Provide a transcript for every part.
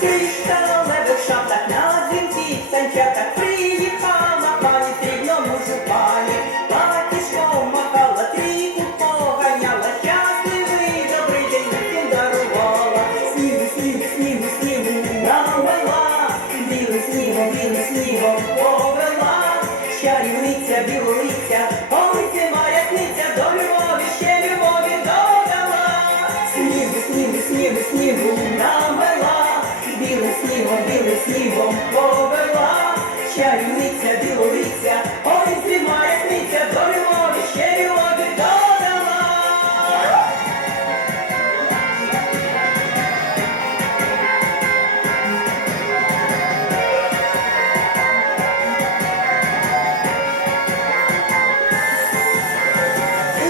кришталевих шафтах на дзвінких санчатах приїхала. Пані срібному жупані, батюшком махала, трійку поганяла, щасливий добрий день всім снігу, снігу, снігу, снігу навела, білим снігом, білим снігом повела, чарівниця, білориця, чарівниця, білориця, ой, марясниця, до любові, ще любові додала.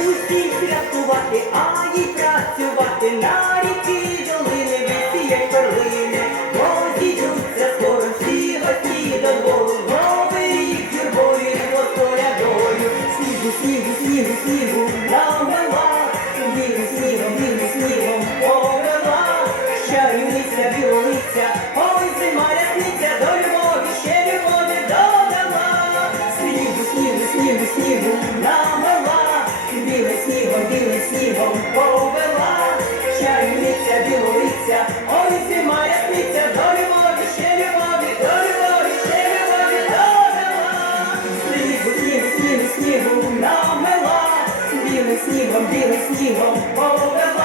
Усі святкувати, а їй працювати на ріки снігом, білим снігом повела, чарівниця, білолиця, ой, зима ясниця, до любові, ще любові, до любові, ще любові довела. снігу, снігу, снігу, снігу намела, білим снігом, білим снігом повела,